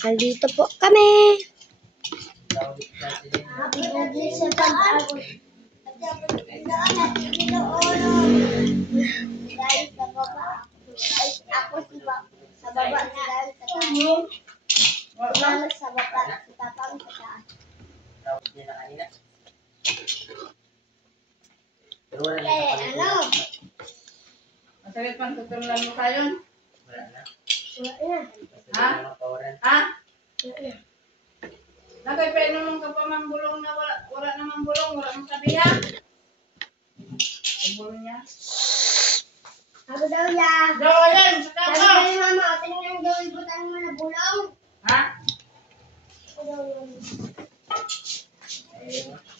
Nandito po kami. Happy birthday sa pag-abot. Guys, sa baba. Ako sa baba, si Dali sa taas. Mama sa baba, si Tapang sa taas. Kaya ano? Masakit man tutulan mo kayo? Wala na. Ha? Ha? Wala na. Nakipay naman ka pa mambulong na wala naman bulong, wala mong sabihan. Ang bulong niya. Ako daw yan. Doyan! Sa Sabi kama! kay mama, tingnan daw ibutan mo na bulong. Ha? Ako daw yan.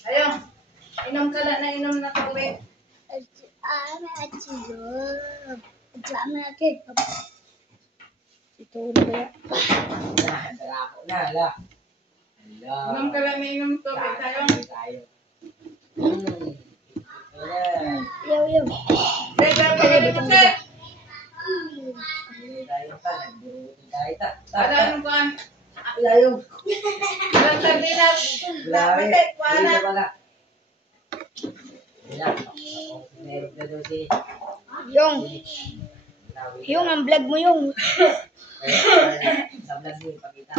Ayun. Inom ka na inom na tubig. Ito na kaya. Inom ka na inom tubig tayo. Yaw. Kaya pagaling kasi. Wala nung kuhan. Walang sardinas. Bakit? Wala. Yung ang vlog mo yung. Sa vlog mo ipakita.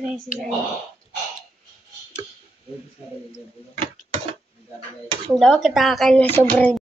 Hindi, kita kakain na sobrang